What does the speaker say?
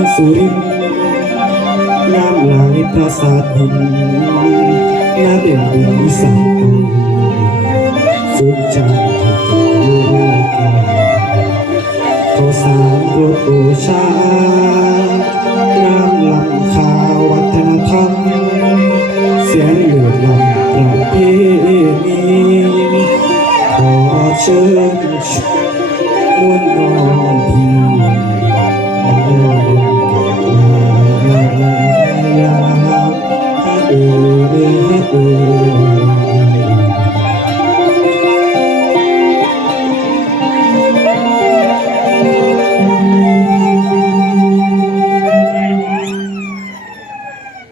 งสุรินน้ำงหลายปราสาทหินนาเด่นดินอีสานสุขจอยู่กันเขาสารรถโอชางาำลำคาวัฒนธรรม เสียงเหลือลำประเพณีขอเชิญชวนน้องพี่